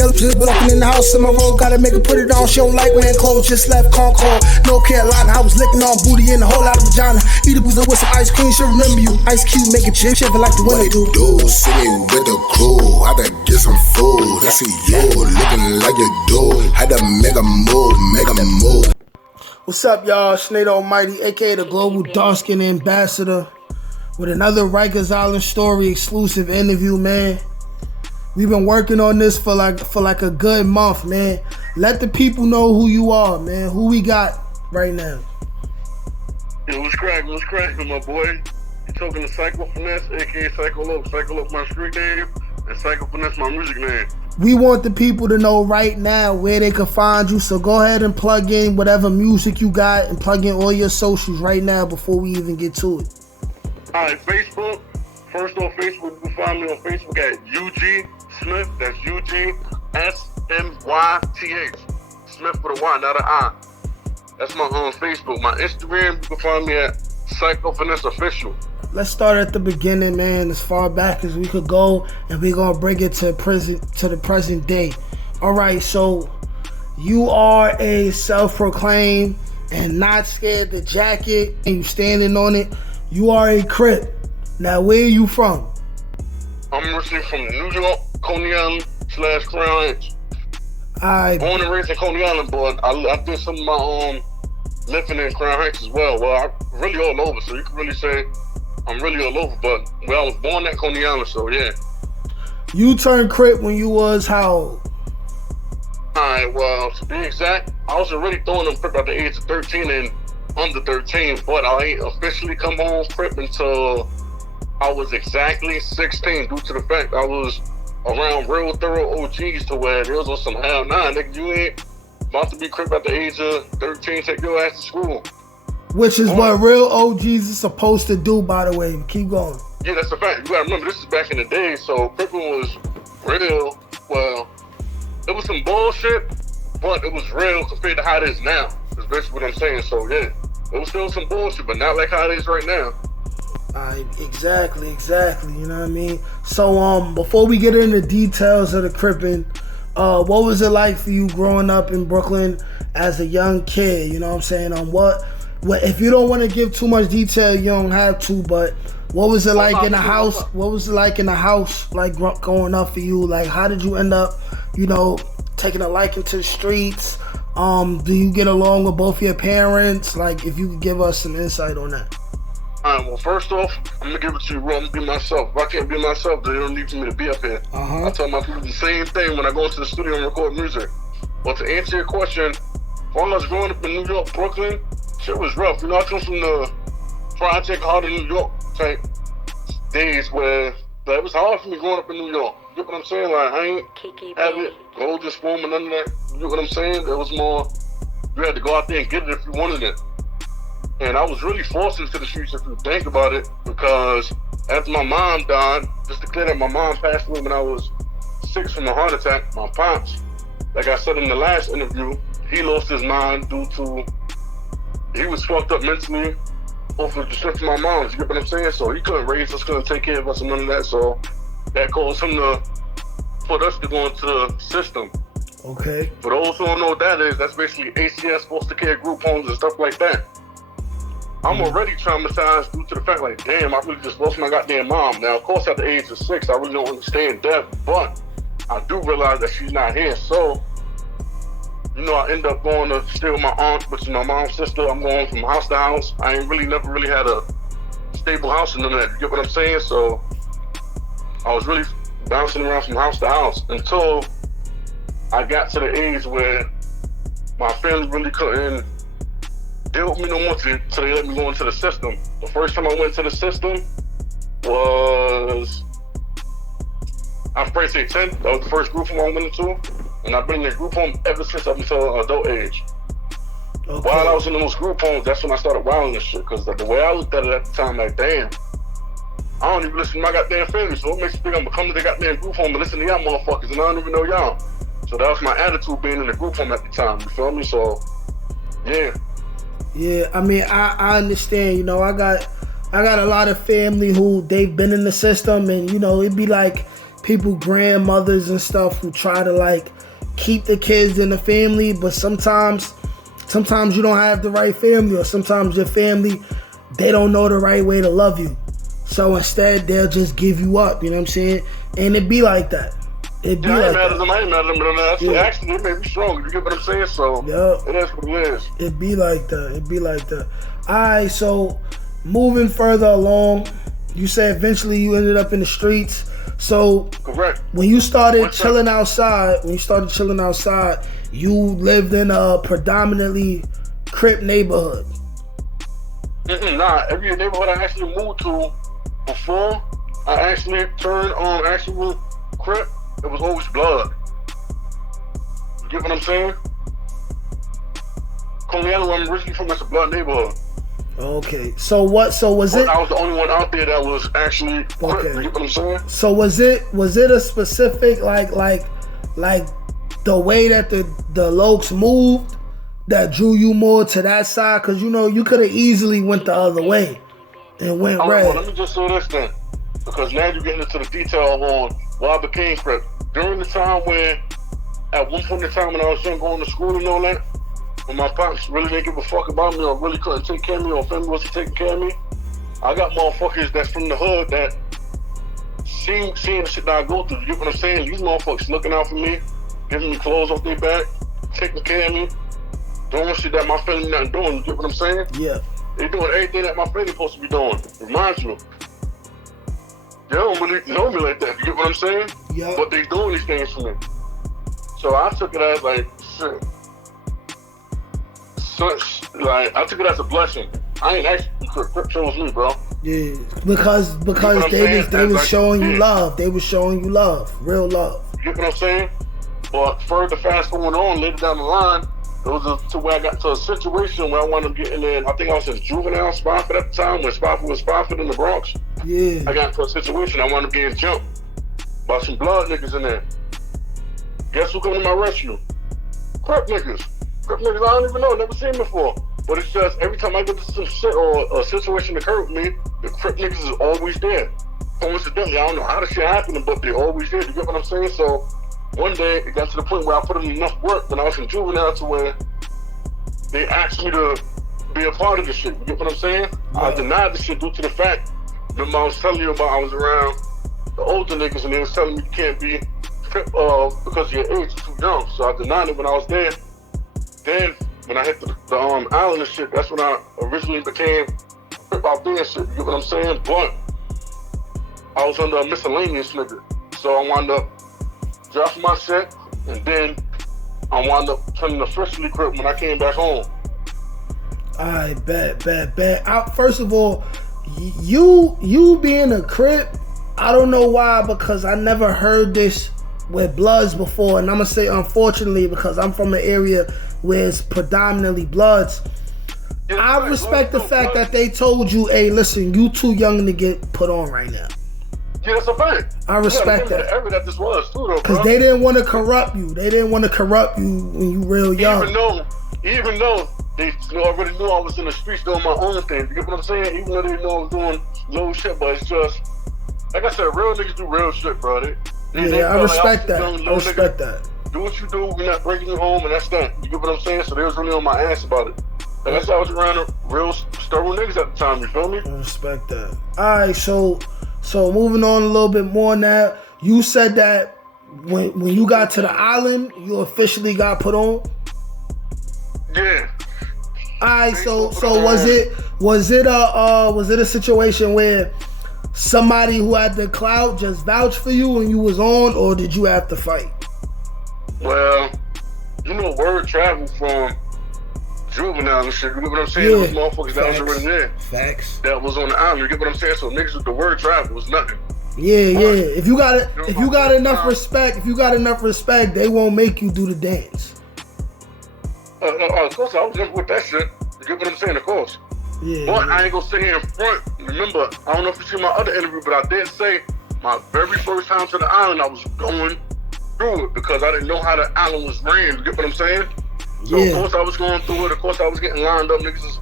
Yellow just walking in the house in my road, gotta make her put it on. She don't like wearing clothes, just left Concord, North Carolina. I was licking on booty in a whole lot of vagina. Eat a boozer with some ice cream, she'll remember you. Ice Cube make it chip, shiver like the winter do. City with the crew, had to get some food. I see you looking like you do. Had to make a move, make a move. What's up, y'all? Sinead Almighty, aka the Global Dark-Skin Ambassador, with another Rikers Island Story exclusive interview, man. We've been working on this for like a good month, man. Let the people know who you are, man. Who we got right now? Yo, what's cracking, my boy? You talking to Psycho Finesse, aka Psycho Loc. Psycho Loc my street name, and Psycho Finesse my music name. We want the people to know right now where they can find you, so go ahead and plug in whatever music you got and plug in all your socials right now before we even get to it. Alright, Facebook. First on Facebook, you can find me on Facebook at UG Smith. That's UGSMYTH. Smith with a Y, not an I. That's my Facebook. My Instagram, you can find me at Psycho Finesse Official. Let's start at the beginning, man, as far back as we could go, and we're gonna bring it to the present day. All right, so you are a self-proclaimed and not scared the jacket, and you standing on it. You are a Crip. Now, where are you from? I'm originally from New York, Coney Island / Crown Heights. Born and raised in Coney Island, but I did some of my living in Crown Heights as well. Well, I'm really all over, so you can really say I'm really all over, but I was born at Coney Island, so yeah. You turned Crip when you was how old? Alright, well, to be exact, I was already throwing them Crip at the age of 13 and under 13, but I ain't officially come home Crip until I was exactly 16, due to the fact I was around real thorough OGs to where there was on some hell nah, nigga, you ain't about to be Crip at the age of 13, take your ass to school. Which is what real OGs is supposed to do, by the way. Keep going. Yeah, that's a fact. You gotta remember, this is back in the day, so Cripping was real. Well, it was some bullshit, but it was real compared to how it is now. That's basically what I'm saying. So yeah, it was still some bullshit, but not like how it is right now. Exactly. You know what I mean? So before we get into details of the Cripping, what was it like for you growing up in Brooklyn as a young kid? You know what I'm saying? What if you don't want to give too much detail, you don't have to, but what was it like in the house? What was it like in the house, like growing up for you? Like, how did you end up, taking a liking to the streets? Do you get along with both your parents? Like, if you could give us some insight on that. Alright, well, first off, I'm gonna give it to you raw. I'm gonna be myself. If I can't be myself, then they don't need for me to be up here. I tell my people the same thing when I go into the studio and record music. But to answer your question, while I was growing up in New York, Brooklyn, shit was rough. I come from the Project Hard in New York type days where it was hard for me growing up in New York. You get what I'm saying? Like, I ain't having golden spoon and none of that. You get what I'm saying? There was more, you had to go out there and get it if you wanted it. And I was really forced into the streets if you think about it, because after my mom died, just to clear that, my mom passed away when I was 6 from a heart attack. My pops, like I said in the last interview, he lost his mind due to, he was fucked up mentally off of the strength of my mom, you get what I'm saying? So he couldn't raise us, couldn't take care of us and none of that, so that caused him to put us to go into the system. Okay. For those who don't know what that is, that's basically ACS, foster care group homes and stuff like that. I'm already traumatized due to the fact, like, damn, I really just lost my goddamn mom. Now, of course, at the age of 6, I really don't understand death, but I do realize that she's not here. So, I end up going to stay with my aunt, which is my mom's sister. I'm going from house to house. I ain't never really had a stable house and none of that. You get what I'm saying? So, I was really bouncing around from house to house until I got to the age where my family really couldn't deal with me no more till they let me go into the system. The first time I went to the system was, I first say 10. That was the first group home I went into. And I've been in the group home ever since up until adult age. Okay. While I was in those group homes, that's when I started wilding this shit. Because the way I looked at it at the time, like, damn, I don't even listen to my goddamn family. So what makes you think I'm gonna come to the goddamn group home and listen to y'all motherfuckers and I don't even know y'all? So that was my attitude being in the group home at the time. You feel me? So, yeah. Yeah, I mean, I understand. I got a lot of family who they've been in the system, and it'd be like people, grandmothers and stuff, who try to like keep the kids in the family, but sometimes you don't have the right family, or sometimes your family, they don't know the right way to love you. So instead, they'll just give you up, you know what I'm saying? And it be like that. It be I like ain't mad that. at them, I ain't mad at them, but Yeah. actually, it made me stronger, you get what I'm saying? So, it is what it is. It be like that. It be like that. Alright, so moving further along, you said eventually you ended up in the streets. So Correct. when you started chilling outside, you lived in a predominantly Crip neighborhood. Nah, every neighborhood I actually moved to before I actually turned on actual Crip, it was always blood. You get what I'm saying? Coney where I'm originally from, that's a blood neighborhood. Okay, so was it? I was the only one out there that was actually Crip, Okay. you get what I'm saying? So was it a specific like the way that the Lokes moved that drew you more to that side? Because you know you could have easily went the other way and went red. Well, let me just say this then, because now you're getting into the detail on why I became Crip. During the time when, at one point in time when I was young, going to school and all that, when my pops really didn't give a fuck about me or really couldn't take care of me or family wasn't taking care of me, I got motherfuckers that's from the hood that seeing the shit that I go through. You get what I'm saying? These motherfuckers looking out for me, giving me clothes off their back, taking care of me, doing shit that my family not doing. You get what I'm saying? Yeah. They doing everything that my family supposed to be doing. Remind you. They don't really know me like that. You get what I'm saying? Yeah. But they doing these things for me. So I took it as like shit. Like I took it as a blessing. I ain't actually Crip chose me, bro. Yeah, because they was showing you love. They was showing you love, real love. You get what I'm saying? But further fast going on, later down the line, it was to where I got to a situation where I wound up getting in. I think I was in juvenile Spofford at the time when Spofford was Spofford in the Bronx. Yeah. I got into a situation. I wound up getting jumped by some blood niggas in there. Guess who come to my rescue? Crip niggas. Crip niggas I don't even know, never seen before. But it's just every time I get to some shit or a situation occur with me, the Crip niggas is always there. Coincidentally, I don't know how the shit happened, but they're always there. You get what I'm saying? So one day it got to the point where I put in enough work when I was in juvenile to where they asked me to be a part of the shit. You get what I'm saying? Yeah. I denied the shit due to the fact that I was telling you about I was around the older niggas and they was telling me you can't be Crip because of your age, you're too young. So I denied it when I was there. Then when I hit the island and shit, that's when I originally became Crip out there and shit. You get what I'm saying? But I was under a miscellaneous nigga. So I wound up dropping my shit, and then I wound up turning officially Crip when I came back home. I bet. First of all, you being a Crip, I don't know why, because I never heard this with Bloods before, and I'm gonna say unfortunately because I'm from an area where it's predominantly Bloods. Yeah, I respect the fact that they told you, hey, listen, you too young to get put on right now. Yeah, that's a fact. I respect that. The era that this was too, though, because they didn't want to corrupt you. They didn't want to corrupt you when you real young. Even though they already knew I was in the streets doing my own thing. You get what I'm saying? Even though they knew I was doing low shit, but it's just like I said, real niggas do real shit, bro. I respect that. I respect that. Do what you do. We're not breaking you home, and that's that. You get what I'm saying? So they was really on my ass about it. And that's how I was around real stubborn niggas at the time. You feel me? I respect that. All right, so moving on a little bit more now. You said that when you got to the island, you officially got put on. Yeah. All right, so was it a situation where somebody who had the clout just vouched for you when you was on, or did you have to fight? Well, you know, word traveled from juvenile and shit. You get what I'm saying? Yeah. Those motherfuckers that was already there. Facts. That was on the island. You get what I'm saying? So niggas with the word travel was nothing. Yeah. If you got enough respect, they won't make you do the dance. Of course, I was never with that shit. You get what I'm saying? Of course. Yeah. But I ain't gonna sit here in front. Remember, I don't know if you see my other interview, but I did say my very first time to the island, I was going through it because I didn't know how the island was ran. You get what I'm saying? So of course I was going through it. Of course I was getting lined up. Niggas was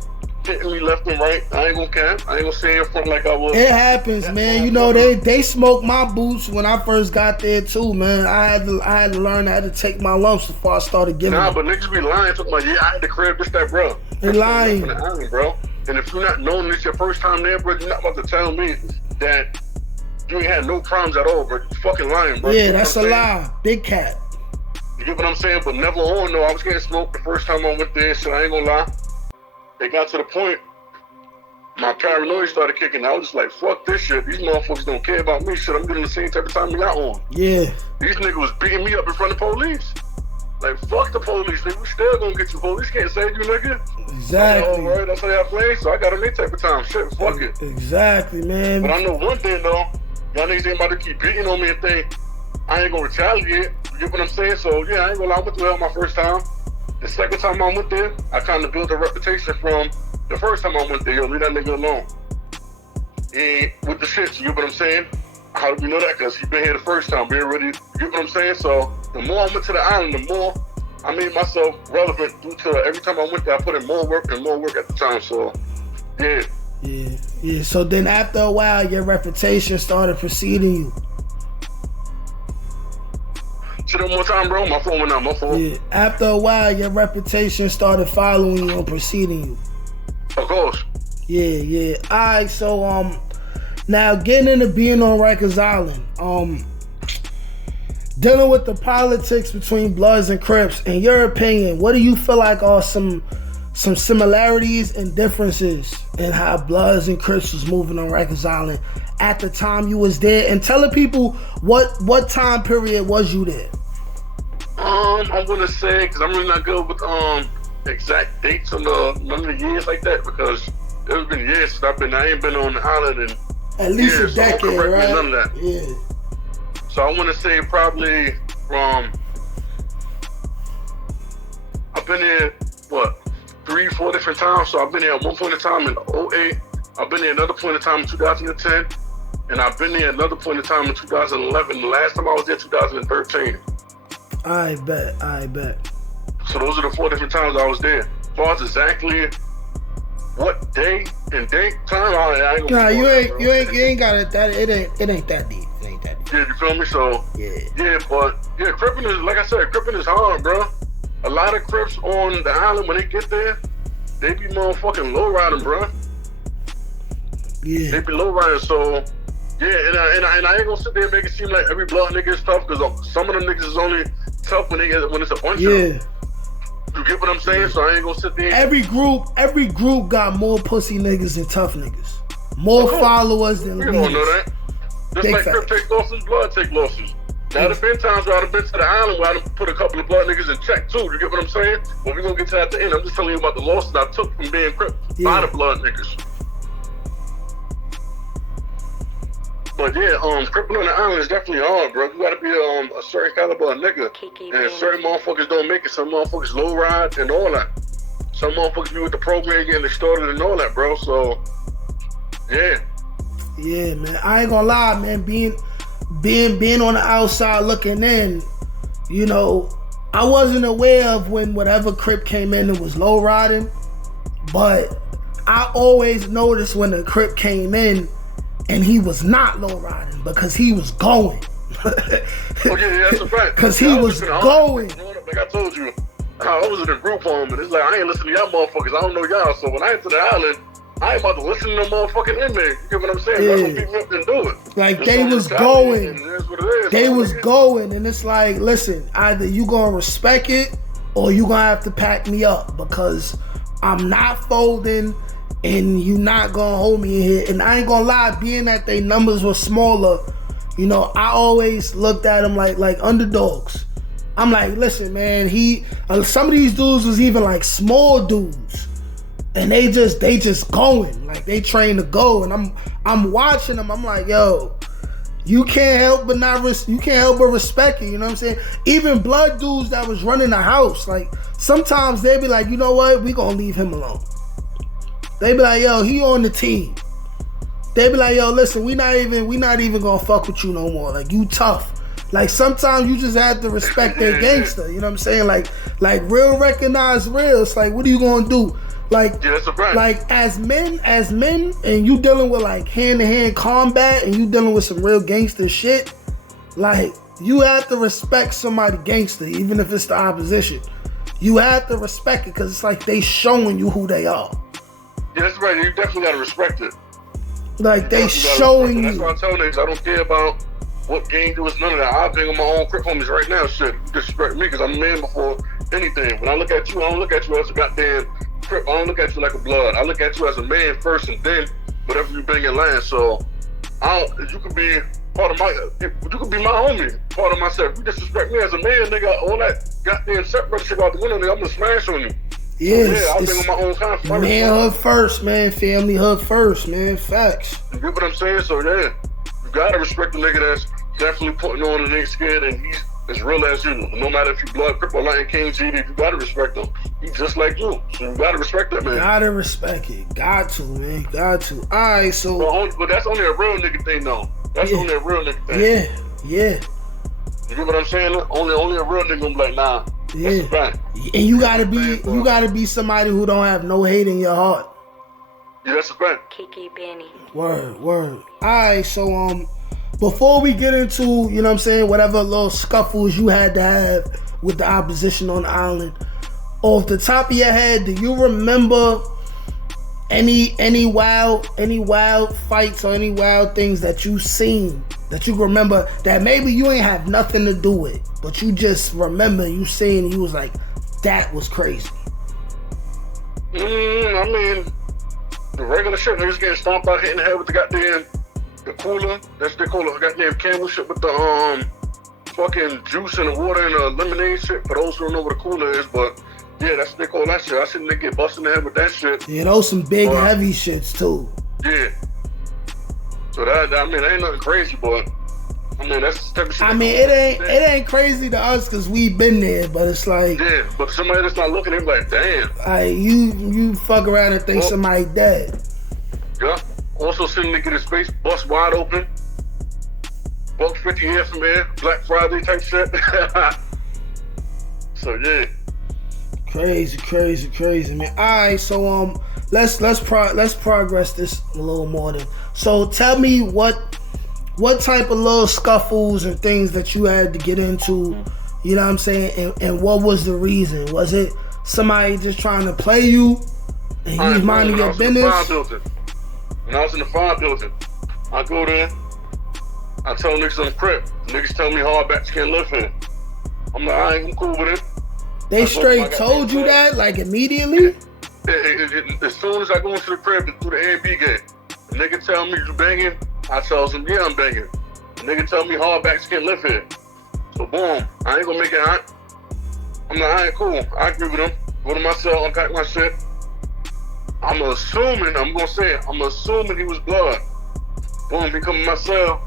hitting me left and right. I ain't gonna cap. I ain't gonna say in front like I was. It happens, man. You know, they smoked my boots when I first got there too, man. I had to learn how to take my lumps before I started giving them. But niggas be lying, talking about, yeah, I had the crib, this, that, bro. They lying. The island, bro. And if you're not knowing this your first time there, bro, you're not about to tell me that you ain't had no problems at all, bro. You fucking lying, bro. Yeah, that's a lie. Big cat. You get what I'm saying? But never on, though. I was getting smoked the first time I went there, so I ain't gonna lie. It got to the point, my paranoia started kicking. I was just like, fuck this shit. These motherfuckers don't care about me. Shit, I'm getting the same type of time we got on. Yeah. These niggas was beating me up in front of police. Like, fuck the police, nigga. We still gonna get you. Police can't save you, nigga. Exactly. All right, that's how y'all play. So I got on that type of time. Shit, fuck it. Exactly, man. But I know one thing, though. Y'all niggas ain't about to keep beating on me and think I ain't gonna retaliate. You get what I'm saying? So, yeah, I ain't gonna lie. I went to hell my first time. The second time I went there, I kind of built a reputation from the first time I went there. Yo, leave that nigga alone. And with the shit, you get what I'm saying? How do we know that? Because he been here the first time. We already, you get what I'm saying? So the more I went to the island, the more I made myself relevant due to every time I went there, I put in more work and more work at the time. So, yeah. Yeah. So then after a while, your reputation started preceding you. Say that one more time, bro. My phone went out. My phone. Yeah. After a while, your reputation started following you and preceding you. Of course. Yeah. Alright, so now getting into being on Rikers Island, dealing with the politics between Bloods and Crips, in your opinion, what do you feel like are some similarities and differences in how Bloods and Crips was moving on Rikers Island at the time you was there? And telling people what time period was you there? I'm gonna say, because I'm really not good with exact dates on none of the years like that, because it's been years since I ain't been on the island in at least years, a decade, so right? None of that. Yeah. So I want to say probably from, I've been here, 3-4 different times. So I've been here at one point in time in 2008. I've been here another point in time in 2010. And I've been here another point in time in 2011. The last time I was there, 2013. I bet. So those are the 4 different times I was there. As far as exactly what day and date time, I ain't gonna. Nah, you ain't got it. It ain't that deep. It ain't that deep. Yeah, you feel me? So yeah, Cripping is, like I said, Cripping is hard, bro. A lot of Crips on the island, when they get there, they be motherfucking low riding, bro. Yeah. They be low riding, so yeah, and I ain't gonna sit there and make it seem like every blood nigga is tough, because some of them niggas is only tough when it's a bunch of them. You get what I'm saying? Yeah. So I ain't gonna sit there. Every group got more pussy niggas than tough niggas. More followers than leaders. You don't know that. Just big like Crip take losses, Blood take losses. Now there's been times where I've been to the island where I've put a couple of Blood niggas in check too. You get what I'm saying? But we're gonna get to that at the end. I'm just telling you about the losses I took from being Crip by the Blood niggas. But yeah, Cripping on the island is definitely hard, bro. You gotta be a certain caliber of nigga. And certain motherfuckers don't make it. Some motherfuckers low ride and all that. Some motherfuckers be with the program getting extorted and all that, bro. So, yeah. Yeah, man. I ain't gonna lie, man. Being on the outside looking in, you know, I wasn't aware of when whatever Crip came in and was low riding, but I always noticed when a Crip came in and he was not low riding because he was going. Oh yeah, that's a fact. Because he was going. Like I told you, I was in a group home and it's like, I ain't listening to y'all motherfuckers. I don't know y'all. So when I enter the island, I ain't about to listen to no motherfucking inmate. You get what I'm saying? That's what people up and do it. Like they was going. They was going, and it's like, listen, either you gonna respect it or you gonna have to pack me up, because I'm not folding and you not gonna hold me in here. And I ain't gonna lie, being that they numbers were smaller, you know, I always looked at them like underdogs. I'm like, listen, man, some of these dudes was even like small dudes. And they just going, like they trained to go, and I'm watching them. I'm like, yo, you can't help but respect it. You know what I'm saying? Even Blood dudes that was running the house, like sometimes they be like, you know what, we gonna leave him alone. They be like, yo, he on the team. They be like, yo, listen, we not even gonna fuck with you no more. Like, you tough. Like sometimes you just have to respect their gangster. You know what I'm saying? Like real recognize real. It's like, what are you gonna do? Like, Yeah, that's a fact. like as men, and you dealing with like hand-to-hand combat, and you dealing with some real gangster shit. Like, you have to respect somebody gangster, even if it's the opposition. You have to respect it because it's like they showing you who they are. Yeah, that's right. You definitely gotta respect it. Like they showing you. That's why I tell niggas I don't care about what gang do is none of that. I bang on my own Crip homies right now. Shit, you disrespect me because I'm a man before anything. When I look at you, I don't look at you as a goddamn Crip. I don't look at you like a blood. I look at you as a man first, and then whatever you bring in land. So you could be part of my. You could be my homie, part of myself. You disrespect me as a man, nigga. All that goddamn separate shit out the window, nigga. I'm gonna smash on you. Yes, yeah, I bang on my own time. Manhood first, man. Familyhood first, man. Facts. You get what I'm saying? So yeah, you gotta respect the nigga that's definitely putting on and ain't scared, and he's as real as you. No matter if you blood, Crip, or Lion King, GD, you gotta respect him. He's just like you, so you gotta respect that man. Gotta respect it. Got to, man. Got to. All right, so. But that's only a real nigga thing, though. That's only a real nigga thing. Yeah. You get what I'm saying? Only a real nigga gonna be like, nah. Yeah. That's and you gotta be somebody who don't have no hate in your heart. Yeah, that's a fact. Kiki Benny. Word. Alright, so before we get into, you know what I'm saying, whatever little scuffles you had to have with the opposition on the island, off the top of your head, do you remember any wild fights or any wild things that you seen that you remember that maybe you ain't have nothing to do with, but you just remember you seen and you was like, that was crazy? I mean, the regular shit, niggas getting stomped out, hitting the head with the cooler. That's what they call it, goddamn candle shit with the fucking juice and the water and the lemonade shit. For those who don't know what a cooler is, but yeah, that's what they call that shit. I seen niggas get busted in the head with that shit. Yeah, those some big heavy shits too. Yeah. So that ain't nothing crazy, but I mean that's the type of shit. I mean it ain't crazy to us because we've been there, but it's like, yeah, but somebody that's not looking at him like, damn. Like you fuck around and think somebody dead. Yeah. Also seen nigga his face bust wide open. $150 here from here, Black Friday type shit. So yeah. Crazy, man. Alright, so let's progress this a little more then. So tell me what type of little scuffles and things that you had to get into, you know what I'm saying, and what was the reason? Was it somebody just trying to play you and you was minding your business? When I was in the fire building, I go there, I tell niggas I'm Crip. Niggas tell me hardbacks can't live here. I'm like, I'm cool with it. They straight told you that, like, immediately? As soon as I go into the crib to do the A&B game, the nigga tell me you banging, I tell him, yeah, I'm banging. The nigga tell me hardbacks can't live here. So boom, I ain't gonna make it hot. I'm like, alright, cool. I agree with him. Go to my cell, unpack my shit. I'm assuming he was blood. Boom, he come in my cell,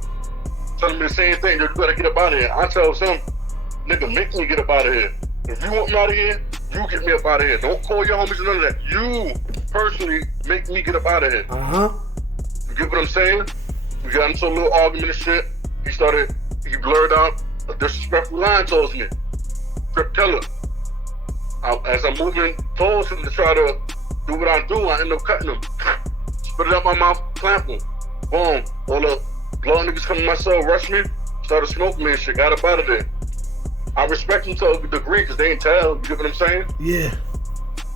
telling me the same thing, you gotta get up out of here. I tell him, nigga, make me get up out of here. If you want me out of here, you get me up out of here. Don't call your homies or none of that. You personally make me get up out of here. You get what I'm saying? We got into a little argument and shit. He blurred out a disrespectful line towards me. Crip Teller. As I'm moving towards him to try to do what I do, I end up cutting him. Spit it out my mouth, clamp him. Boom. All the blood niggas come to my cell, rush me, started smoking me and shit, got up out of there. I respect them to a degree because they ain't tell, you get what I'm saying? Yeah.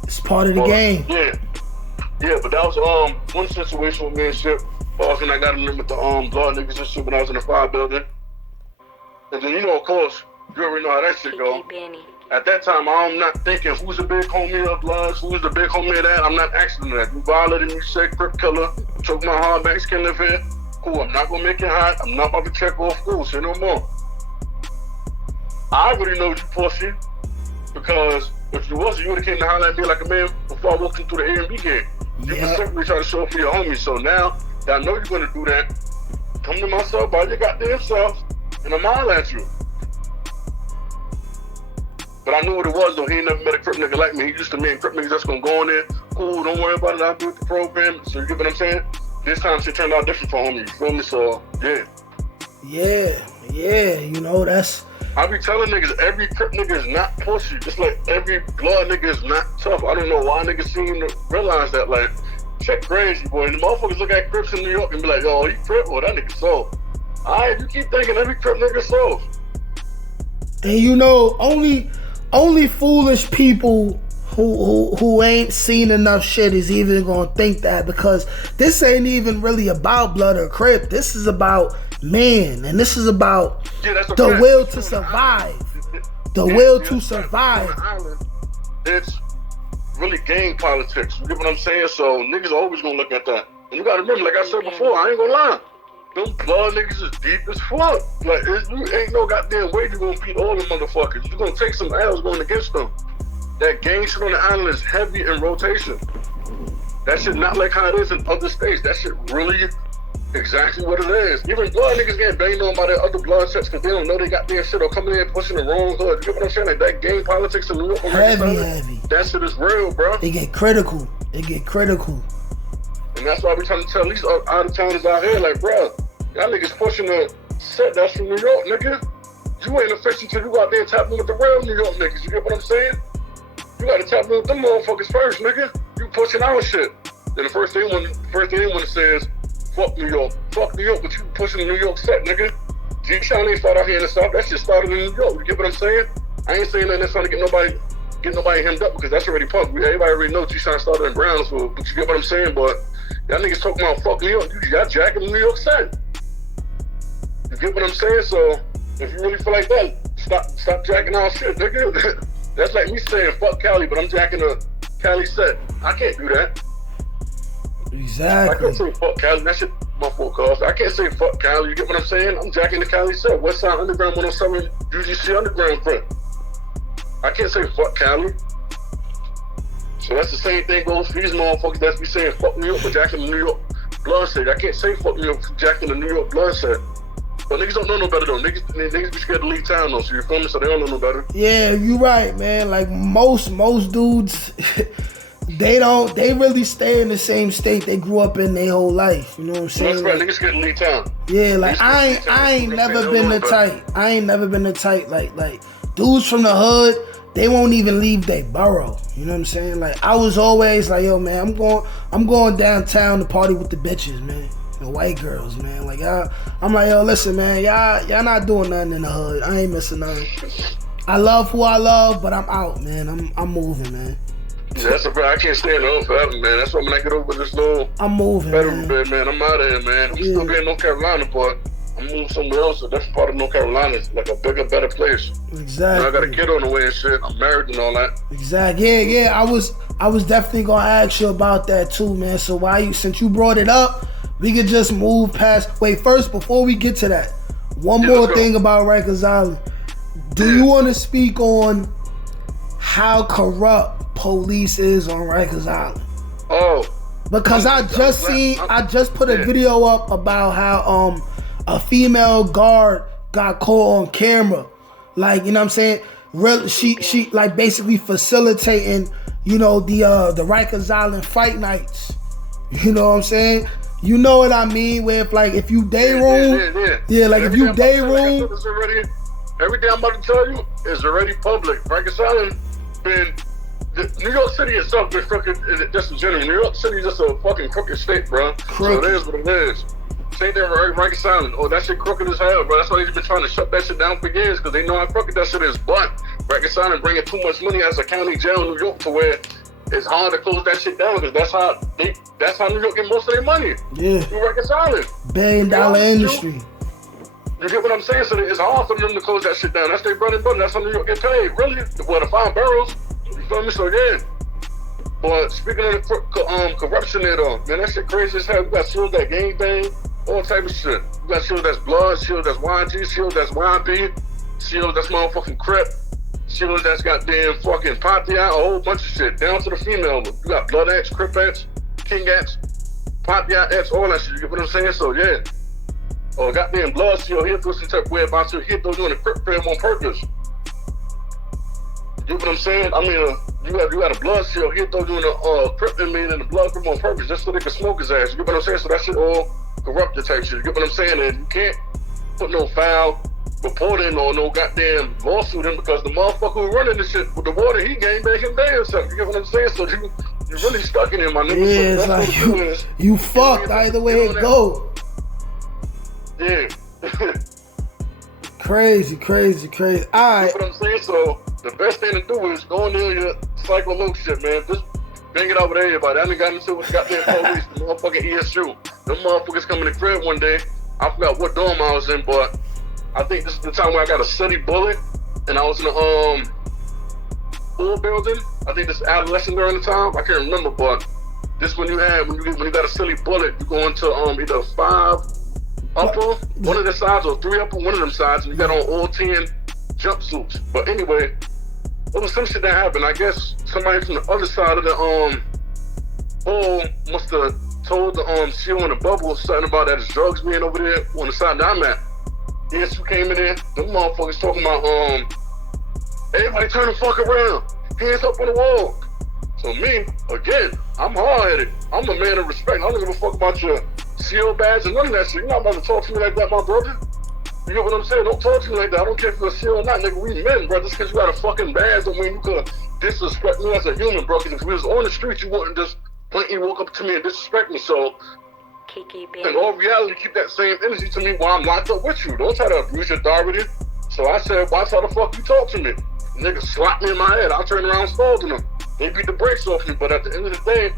It's part of the game. Yeah, but that was one situation with me and shit. When I got in with the blood niggas and shit when I was in the fire building. And then, you know, of course, you already know how that shit go. At that time, I'm not thinking who's the big homie of Bloods, who's the big homie of that. I'm not asking that. You violated me, say Crip Killer, choke my hardbacks, can't live here. Cool, I'm not gonna make it hot. I'm not about to check off. Cool, say no more. I already know you pussy, because if you wasn't, you would have came to holler at me like a man before I walked into the A&B game. You specifically try to show up for your homies. So now that I know you're gonna do that, come to myself by your goddamn self, and I'm holler at you. But I knew what it was though. He ain't never met a Crip nigga like me. He used to me and Crip niggas that's gonna go in there. Cool, don't worry about it. I'll do it the program. So you get what I'm saying? This time shit turned out different for homie. You feel me? So yeah. Yeah, you know, that's... I be telling niggas, every Crip nigga is not pussy. Just like every blood nigga is not tough. I don't know why niggas seem to realize that. Like, shit crazy, boy. And the motherfuckers look at Crips in New York and be like, oh, you Crip? Well, that nigga soft. Alright, you keep thinking every Crip nigga soft. And you know, only foolish people who ain't seen enough shit is even gonna think that, because this ain't even really about blood or Crip. This is about man, and this is about the will to survive. The will to survive. It's really gang politics. You get what I'm saying? So niggas always gonna look at that. And you gotta remember, like I said before, I ain't gonna lie. Them blood niggas is deep as fuck. Like, you ain't no goddamn way you gonna beat all them motherfuckers. You gonna take some L's going against them. That gang shit on the island is heavy in rotation. That shit not like how it is in other states. That shit really exactly what it is. Even blood niggas getting banged on by their other blood sets because they don't know they got their shit or coming in pushing the wrong hood. You get what I'm saying? Like that gang politics in New York. Heavy. That shit is real, bro. It get critical. And that's why we trying to tell these out-of-towners out here, like, bro, y'all niggas pushing a set that's from New York, nigga. You ain't official till you go out there and tap in with the real New York niggas. You get what I'm saying? You gotta tap in with them motherfuckers first, nigga. You pushing our shit. Then the first thing when it says, fuck New York, but you pushing the New York set, nigga. G-Shine ain't started out here in the South. That shit started in New York. You get what I'm saying? I ain't saying that that's trying to get nobody hemmed up, because that's already public. Everybody already know G-Shine started in Brownsville, but you get what I'm saying? But y'all niggas talking about fuck New York. Y'all jacking the New York set. You get what I'm saying? So if you really feel like that, stop jacking our shit, nigga. That's like me saying fuck Cali, but I'm jacking a Cali set. I can't do that. Exactly. I can't say fuck Cali. That shit my fault, cause I can't say fuck Cali. You get what I'm saying? I'm jacking the Cali set. West Side Underground 107 UGC Underground print. I can't say fuck Cali. So that's the same thing goes for these motherfuckers that's be saying fuck New York but jacking the New York blood set. I can't say fuck New York for jacking the New York blood set. But niggas don't know no better though. Niggas be scared to leave town though, so you feel me? So they don't know no better. Yeah, you right, man. Like most dudes, they really stay in the same state they grew up in their whole life. You know what I'm saying? That's right, niggas scared to leave town. Yeah, like I ain't never been the type. I ain't never been the type like dudes from the hood, they won't even leave their borough. You know what I'm saying? Like I was always like, yo man, I'm going downtown to party with the bitches, man. The white girls, man. Like I'm like, yo, listen, man, y'all not doing nothing in the hood. I ain't missing nothing. I love who I love, but I'm out, man. I'm moving, man. Yeah, that's a bro. I can't stay in the hood forever, man. That's why when I get over this little I'm moving, federal bit, man, I'm out of here, man. I'm still being in North Carolina, but I'm moving somewhere else. A different part of North Carolina, like a bigger, better place. Exactly. And I got a kid on the way and shit. I'm married and all that. Exactly. Yeah. I was definitely gonna ask you about that too, man. So since you brought it up, we could just move past. Wait, first, before we get to that, one more thing about Rikers Island. Do you want to speak on how corrupt police is on Rikers Island? Oh. Because I just put a video up about how a female guard got caught on camera. Like, you know what I'm saying? She like basically facilitating, you know, the Rikers Island fight nights. You know what I'm saying? You know what I mean? Where if you day room, like if you day room, everything I'm about to tell you is already public. Rikers Island New York City itself been crooked, just in general. New York City is just a fucking crooked state, bro. So it is what it is. Same thing with Rikers Island. Oh, that shit crooked as hell, bro. That's why they've been trying to shut that shit down for years, because they know how crooked that shit is. But Rikers Island bringing too much money as a county jail in New York to where it's hard to close that shit down, because that's how New York get most of their money. Yeah. Through Rikers Island. $1 billion industry. You get what I'm saying? So it's hard for them to close that shit down. That's their bread and butter. That's how New York get paid. Really? Well, the 5 boroughs. You feel me? So yeah. But speaking of the corruption there though, man, that shit crazy as hell. We got shields that gang bang, all type of shit. We got shields that's blood, shields that's YG, shields that's YB, shields that's motherfucking Crip, shields that's goddamn fucking Pontiac, a whole bunch of shit, down to the female. You got blood X, Crip X, King X, Pontiac X, all that shit. You get what I'm saying? So yeah. Oh, goddamn blood shield here through some type of way about to hit those doing a Crip film on purpose. You know what I'm saying? I mean, you got a blood shield here though doing a Crip inmate and the blood Crip on purpose just so they can smoke his ass. You get what I'm saying? So that shit all corrupted type shit. You get what I'm saying? And put no foul reporting or no goddamn lawsuit in because the motherfucker who running this shit with the water, he game back him damn self. You get what I'm saying? So you really stuck in it, my nigga. Yeah, So it's like you fucked either way it go. Yeah. Crazy. All right. You know what I'm saying? So the best thing to do is go in there your psycho shit, man. Just bang it out with everybody. I done got into it with the goddamn police, the motherfucking ESU. Them motherfuckers come in the crib one day. I forgot what dorm I was in, but I think this is the time where I got a city bullet, and I was in the school building. I think this adolescent during the time. I can't remember, but this when you got a silly bullet, you go into either 5 upper, one of the sides, or 3 upper, one of them sides, and you got on all 10 jumpsuits. But anyway, there was some shit that happened. I guess somebody from the other side of the hole must have told the CO in the bubble something about that drugs being over there on the side that I'm at. Yes, who came in there? Them motherfuckers talking about everybody turn the fuck around, hands up on the wall. So me, again, I'm hard-headed. I'm a man of respect. I don't give a fuck about your CO badge and none of that shit. You're not about to talk to me like that, my brother. You know what I'm saying? Don't talk to me like that. I don't care if you're a CO or not, nigga. We men, bro. Just because you got a fucking badge don't mean you could disrespect me as a human, bro. Because if we was on the street, you wouldn't just blatantly walk up to me and disrespect me. So, in all reality, keep that same energy to me while I'm locked up with you. Don't try to abuse your authority. So I said, watch how the fuck you talk to me. The nigga slapped me in my head. I turned around and scolded him. They beat the brakes off me, but at the end of the day,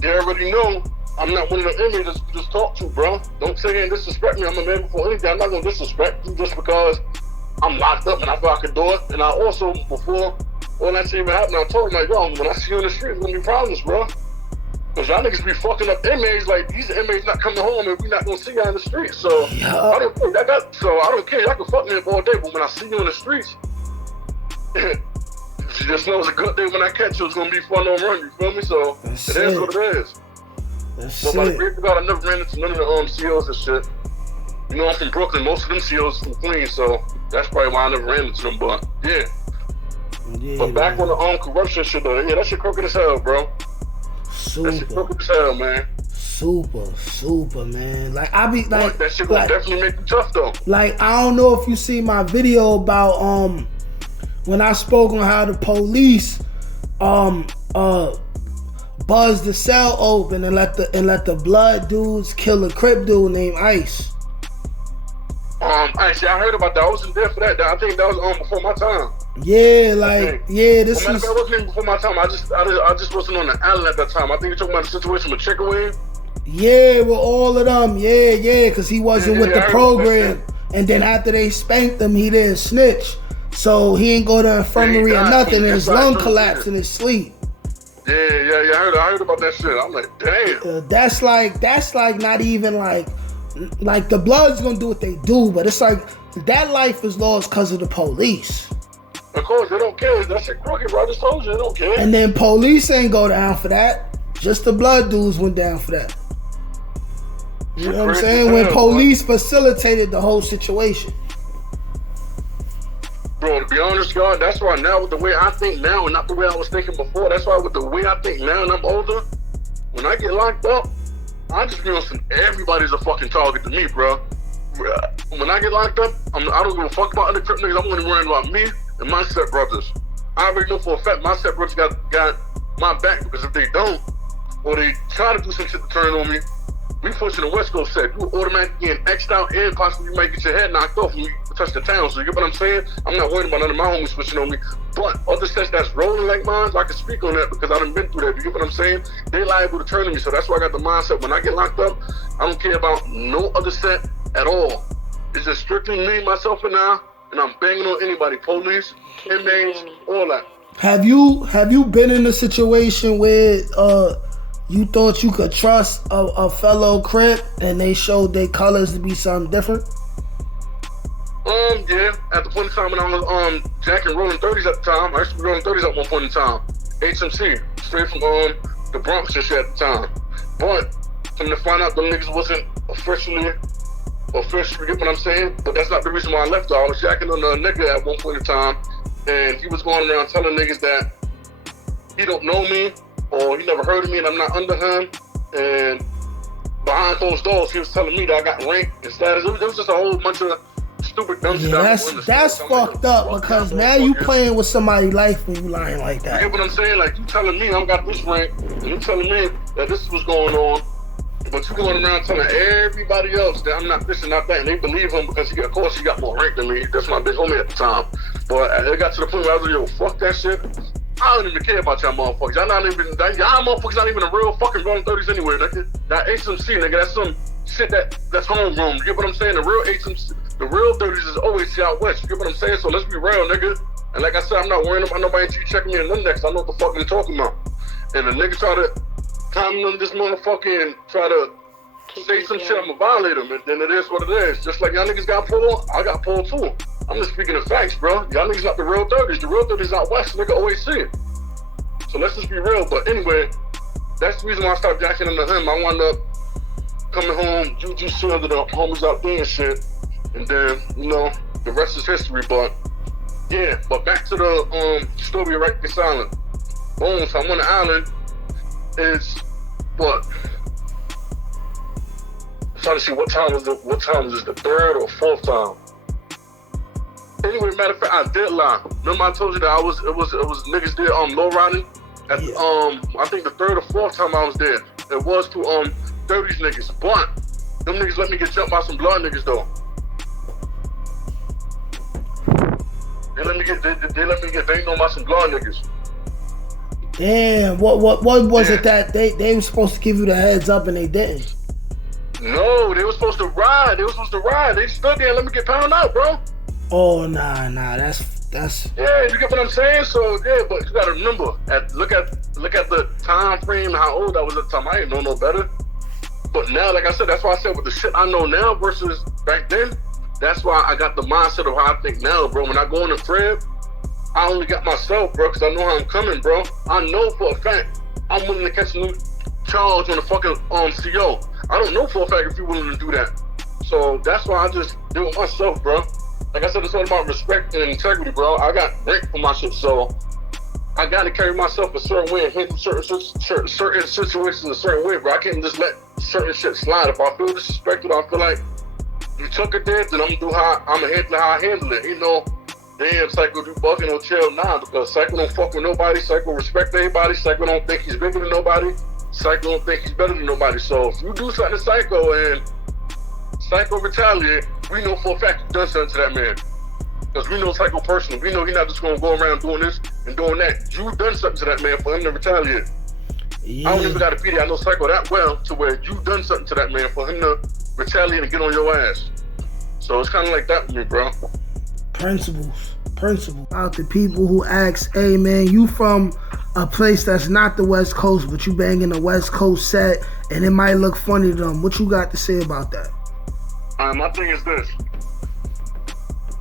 they already know I'm not one of the inmates that you just talk to, bro. Don't say and disrespect me. I'm a man before anything. I'm not gonna disrespect you just because I'm locked up and I thought I could do it. And I also, before all that shit even happened, I told him, like, yo, when I see you in the street, it's gonna be problems, bro. Because y'all niggas be fucking up inmates, like, these inmates not coming home and we not gonna see y'all in the streets. So, I don't care. I don't care. Y'all can fuck me up all day, but when I see you in the streets, you just know it's a good day when I catch you. It's gonna be fun on run, you feel me? So, it is what it is. But by the grace of God, I never ran into none of the COs and shit. You know, I'm from Brooklyn. Most of them COs from Queens, so that's probably why I never ran into them. But yeah. But back on the corruption shit, though, yeah, that shit crooked as hell, bro. That shit crooked as hell, man. Super, man. Like I be like, that shit gonna definitely make you tough, though. Like I don't know if you see my video about when I spoke on how the police buzzed the cell open and let the blood dudes kill a Crip dude named Ice. Ice, yeah, I heard about that. I wasn't there for that. I think that was before my time. Yeah, like this well, is. That wasn't even before my time. I just wasn't on the island at that time. I think you're talking about the situation with Chicken Wing. Yeah, with all of them. Yeah, because he wasn't with the program, and then after they spanked him, he didn't snitch, so he ain't go to the infirmary or nothing, and his lung collapsed in his sleep. Yeah. I heard about that shit. I'm like, damn. That's like not even like the Bloods gonna do what they do, but it's like that life is lost because of the police. Of course, they don't care. That shit crooked, bro. I just told you, they don't care. And then police ain't go down for that. Just the Blood dudes went down for that. You know what I'm saying? When police facilitated the whole situation. Bro, to be honest, God, that's why now with the way I think now and not the way I was thinking before, that's why with the way I think now and I'm older, when I get locked up, I just feel some everybody's a fucking target to me, bro. When I get locked up, I don't give a fuck about other Crip niggas. I'm only worrying about me and my stepbrothers. I already know for a fact my stepbrothers got my back, because if they don't, or they try to do some shit to turn on me, we pushing the West Coast set. You automatically getting X'd out and possibly you might get your head knocked off when you touch the town. So you get what I'm saying? I'm not worried about none of my homies switching on me. But other sets that's rolling like mine, I can speak on that because I done been through that. You get what I'm saying? They liable to turn on me. So that's why I got the mindset. When I get locked up, I don't care about no other set at all. It's just strictly me, myself, and I. And I'm banging on anybody. Police, inmates, all that. Have you been in a situation where you thought you could trust a fellow Crip and they showed their colors to be something different? Yeah. At the point in time when I was jacking rolling 30s at the time, I used to be rolling 30s at one point in time. HMC, straight from the Bronx and shit at the time. But come to find out them niggas wasn't officially, you get what I'm saying? But that's not the reason why I left though. I was jacking on a nigga at one point in time, and he was going around telling niggas that he don't know me, or he never heard of me and I'm not under him. And behind closed doors, he was telling me that I got rank and status. It was just a whole bunch of stupid dumb shit. Yeah, that's fucked up because now you playing with somebody's life when you lying like that. You get what I'm saying? Like, you telling me I got this rank, and you telling me that this is what's going on, but you going around telling everybody else that I'm not this and not that, and they believe him because of course he got more rank than me. That's my big homie at the time. But it got to the point where I was like, yo, fuck that shit. I don't even care about y'all motherfuckers. Y'all motherfuckers not even a real fucking rolling 30s anyway, nigga. That HMC, nigga, that's some shit that's homegrown. You get what I'm saying? The real HMC, the real 30s is always out west. You get what I'm saying? So let's be real, nigga. And like I said, I'm not worrying about nobody checking me in the next. I know what the fuck they're talking about. And the nigga try to comment on this motherfucker and try to say some shit, I'ma violate him. And then it is what it is. Just like y'all niggas got pulled, I got pulled too. I'm just speaking of facts, bro. Y'all niggas not the real 30s. The real 30s out west, nigga, always see it. So let's just be real. But anyway, that's the reason why I started jacking into him. I wound up coming home, juju under the homies out there and shit. And then, you know, the rest is history. But yeah, but back to the story of Rikers Island. Boom, so I'm on the island. It's what? I'm trying to see what time is it? The third or fourth time? Anyway, matter of fact, I did lie. Remember I told you that it was niggas there low riding at I think the third or fourth time I was there. It was to 30s niggas, but them niggas let me get jumped by some blood niggas though. They let me get banged on by some blood niggas. Damn, what was it that they were supposed to give you the heads up and they didn't? No, they were supposed to ride. They stood there and let me get pounded out, bro. Oh nah, that's yeah, you get what I'm saying? So yeah, but you gotta remember, look at the time frame and how old I was at the time. I didn't know no better. But now, like I said, that's why I said with the shit I know now versus back then, that's why I got the mindset of how I think now, bro. When I go in the crib, I only got myself, bro, because I know how I'm coming, bro. I know for a fact I'm willing to catch a new charge on the fucking CO. I don't know for a fact if you're willing to do that. So that's why I just do it myself, bro. Like I said, it's all about respect and integrity, bro. I got rank for my shit, so I gotta carry myself a certain way and handle certain situations a certain way, bro. I can't just let certain shit slide. If I feel disrespected, I feel like you took it there, then I'm gonna handle how I handle it. You know, damn, Psycho do bucking or chill now because Psycho don't fuck with nobody. Psycho respect everybody. Psycho don't think he's bigger than nobody. Psycho don't think he's better than nobody. So if you do something to Psycho and Psycho retaliate, we know for a fact you done something to that man. Because we know Psycho personally. We know he's not just going to go around doing this and doing that. You done something to that man for him to retaliate. Yeah. I don't even got to be there. I know Psycho that well to where you done something to that man for him to retaliate and get on your ass. So it's kind of like that with me, bro. Principles. Out the people who ask, hey man, you from a place that's not the West Coast, but you banging a West Coast set and it might look funny to them. What you got to say about that? My thing is this.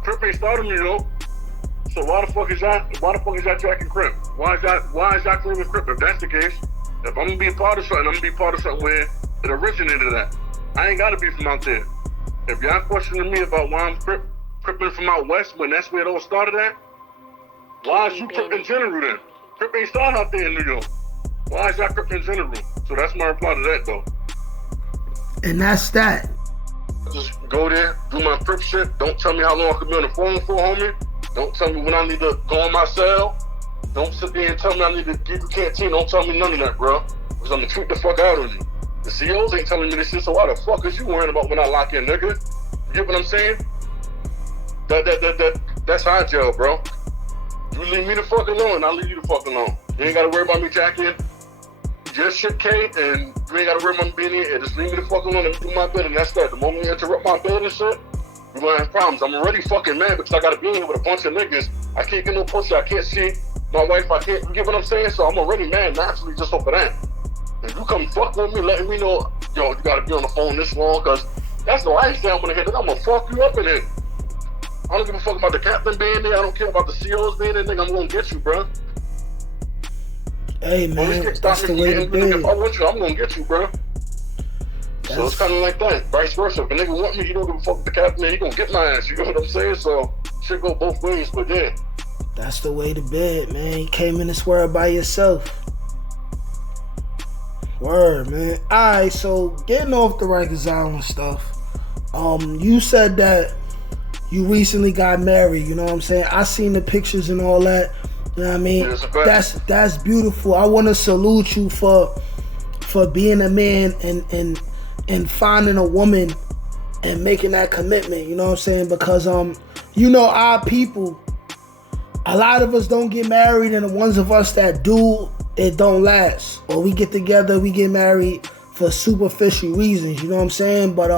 Cripping started me, though. So why the fuck is y'all tracking Crip? Why is y'all claiming Crip? If that's the case, if I'm gonna be a part of something, I'm gonna be part of something where it originated at. I ain't gotta be from out there. If y'all questioning me about why I'm Cripping from out west when that's where it all started at, why is you Crip in general then? Crip ain't started out there in New York. Why is y'all Crip in general? So that's my reply to that, though. And that's that. Just go there, do my Crip shit. Don't tell me how long I could be on the phone for, homie. Don't tell me when I need to go on my cell. Don't sit there and tell me I need to get the canteen. Don't tell me none of that, bro. Because I'm gonna treat the fuck out on you. The COs ain't telling me this shit, so why the fuck is you worrying about when I lock in, nigga? You get what I'm saying? That's high jail, bro. You leave me the fuck alone, I'll leave you the fuck alone. You ain't gotta worry about me jacking your shit, Kate, and you ain't gotta worry about me being here. Just leave me the fuck alone and do my bed, and that's that. The moment you interrupt my bed and shit, you gonna have problems. I'm already fucking mad because I gotta be in here with a bunch of niggas. I can't get no pussy, I can't see my wife, I can't, you get what I'm saying? So I'm already mad naturally just over that. And you come fuck with me, letting me know, yo, you gotta be on the phone this long, cause that's the lifestyle I'm gonna hit. I'm gonna fuck you up in it. I don't give a fuck about the captain being there. I don't care about the COs being there. Nigga, I'm gonna get you, bro. Hey man, that's the way to be. If I want you, I'm gonna get you, bro. So it's kind of like that. Vice versa. If a nigga want me, he don't give a fuck with the captain. He gonna get my ass. You know what I'm saying? So shit go both ways. But yeah, that's the way to be, man. You came in this world by yourself. Word, man. Alright, so getting off the Rikers Island stuff. You said that you recently got married, you know what I'm saying? I seen the pictures and all that. You know what I mean? That's beautiful. I wanna salute you for being a man and finding a woman and making that commitment, you know what I'm saying? Because you know, our people, a lot of us don't get married, and the ones of us that do, it don't last. Or we get together, we get married for superficial reasons, you know what I'm saying? But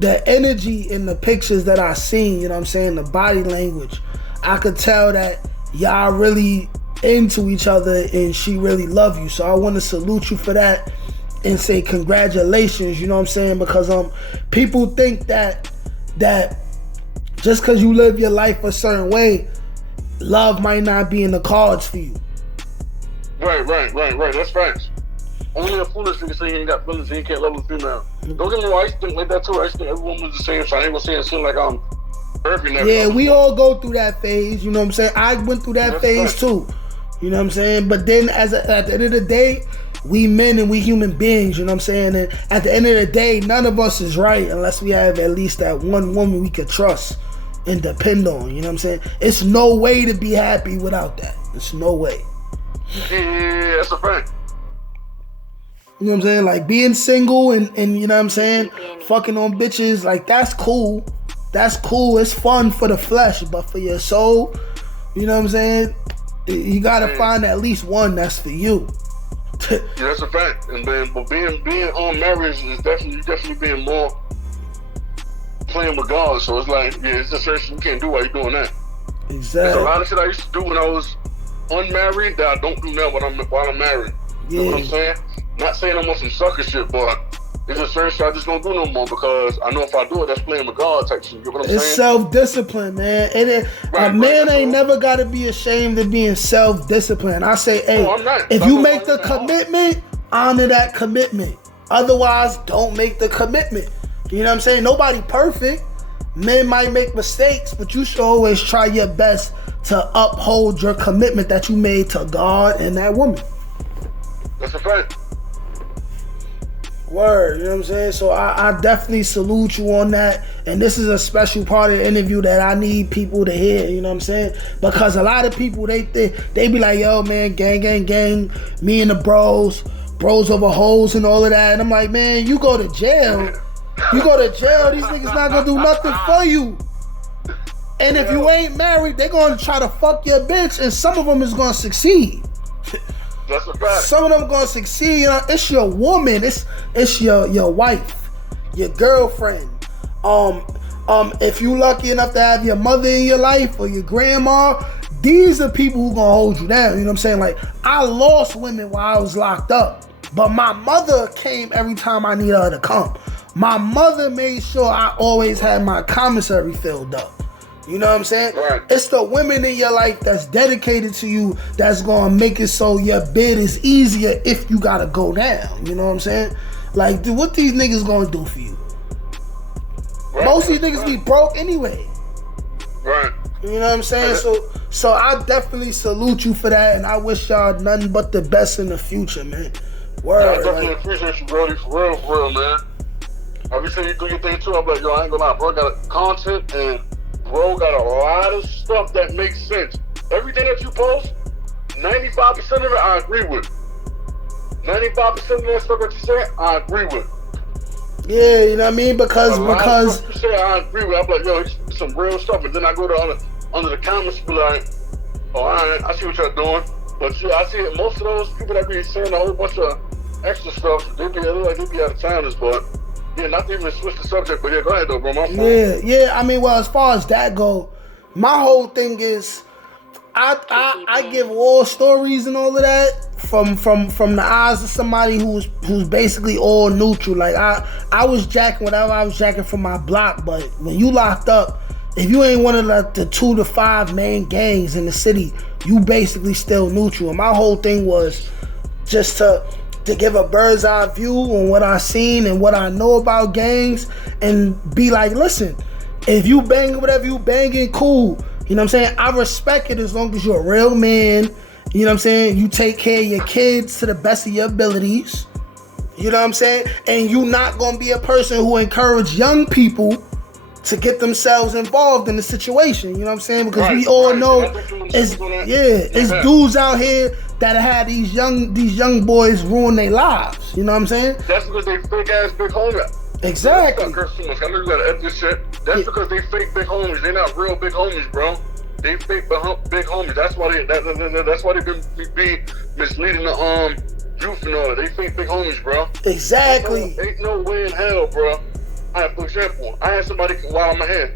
the energy in the pictures that I seen, you know what I'm saying, the body language, I could tell that y'all really into each other and she really love you. So I want to salute you for that and say congratulations, you know what I'm saying? Because people think that just because you live your life a certain way, love might not be in the cards for you. Right. That's facts. Only a foolish nigga say he ain't got feelings, he can't love a female. Don't get me wrong, I used to think like that too. I used to think every woman's the same, so I ain't gonna say it seem like I'm perfect. Yeah, we all go through that phase, you know what I'm saying? I went through that phase too, you know what I'm saying? But then at the end of the day, we men and we human beings, you know what I'm saying? And at the end of the day, none of us is right unless we have at least that one woman we could trust and depend on, you know what I'm saying? It's no way to be happy without that. It's no way. Yeah, that's a fact. You know what I'm saying? Like being single and you know what I'm saying? Fucking on bitches, like that's cool. That's cool. It's fun for the flesh, but for your soul, you know what I'm saying? You gotta find at least one that's for you. Yeah, that's a fact. And then, but being on marriage is definitely being more playing with God. So it's like, yeah, it's just something you can't do while you're doing that. Exactly. There's a lot of shit I used to do when I was unmarried that I don't do now while I'm married. Yeah. You know what I'm saying? Not saying I'm on some sucker shit, but it's a certain shit I just don't do no more because I know if I do it, that's playing with God type shit. You know what I'm saying? It's self-discipline, man. And a man ain't never got to be ashamed of being self-disciplined. I say, hey, if you make the commitment, honor that commitment. Otherwise, don't make the commitment. You know what I'm saying? Nobody perfect. Men might make mistakes, but you should always try your best to uphold your commitment that you made to God and that woman. That's a fact. Word, you know what I'm saying? So I definitely salute you on that. And this is a special part of the interview that I need people to hear, you know what I'm saying? Because a lot of people, they be like, yo, man, gang, me and the bros over hoes and all of that. And I'm like, man, you go to jail. You go to jail, these niggas not gonna do nothing for you. And if you ain't married, they gonna try to fuck your bitch, and some of them is gonna succeed. That's a fact. Some of them gonna succeed. You know, it's your woman. It's your wife, your girlfriend. If you lucky enough to have your mother in your life or your grandma, these are people who gonna hold you down. You know what I'm saying? Like I lost women while I was locked up, but my mother came every time I needed her to come. My mother made sure I always had my commissary filled up. You know what I'm saying? Right. It's the women in your life that's dedicated to you that's gonna make it so your bid is easier if you gotta go down. You know what I'm saying? Like, dude, what these niggas gonna do for you? Right. Most of these niggas be broke anyway. Right. You know what I'm saying? So I definitely salute you for that, and I wish y'all nothing but the best in the future, man. Word. I definitely appreciate you, Brody, for real, man. I be saying you do your thing too. I'm like, yo, I ain't gonna lie, bro. Got content and bro got a lot of stuff that makes sense. Everything that you post, 95% of it I agree with. 95% of that stuff that you say, I agree with. Yeah, you know what I mean? Because you say I agree with. I'm like, yo, it's some real stuff. And then I go to under the comments, be like, oh, alright, I see what y'all doing. But yeah, I see it. Most of those people that be saying a whole bunch of extra stuff, they be out of towners, but. Yeah, not to even switch the subject, but yeah, go ahead though, bro. My fault. Yeah. I mean, well, as far as that go, my whole thing is, I give all stories and all of that from the eyes of somebody who's basically all neutral. Like I was jacking whatever I was jacking from my block, but when you locked up, if you ain't one of the 2 to 5 main gangs in the city, you basically still neutral. And my whole thing was just to give a bird's eye view on what I seen and what I know about gangs and be like, listen, if you banging whatever you banging, cool. You know what I'm saying? I respect it as long as you're a real man. You know what I'm saying? You take care of your kids to the best of your abilities. You know what I'm saying? And you not gonna be a person who encourage young people to get themselves involved in the situation. You know what I'm saying? Because we all know it's dudes out here that had these young boys ruin their lives. You know what I'm saying? That's because they fake ass big homies. Exactly. I know you gotta edit this shit. That's because they fake big homies. They're not real big homies, bro. They fake big homies. That's why they be misleading the youth and all that. They fake big homies, bro. Exactly. Ain't no way in hell, bro. For example, I had somebody while I'm out here,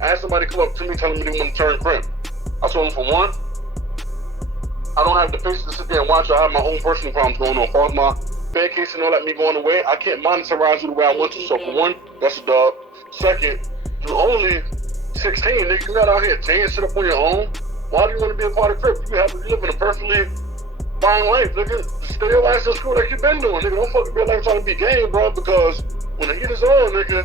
I had somebody come up to me telling me they want to turn crip. I told them, for one, I don't have the patience to sit there and watch. I have my own personal problems going on. Far as my bad case and all that, me going away, I can't monetize you the way I want to. So for one, that's a dub. Second, you're only 16, nigga. You got out here tearing shit up on your own. Why do you want to be a part of crip? You have to live in a perfectly fine life, nigga. Stay your ass in school like you been doing, nigga. Don't fucking be like trying to be gay, bro, because when the heat is on, nigga,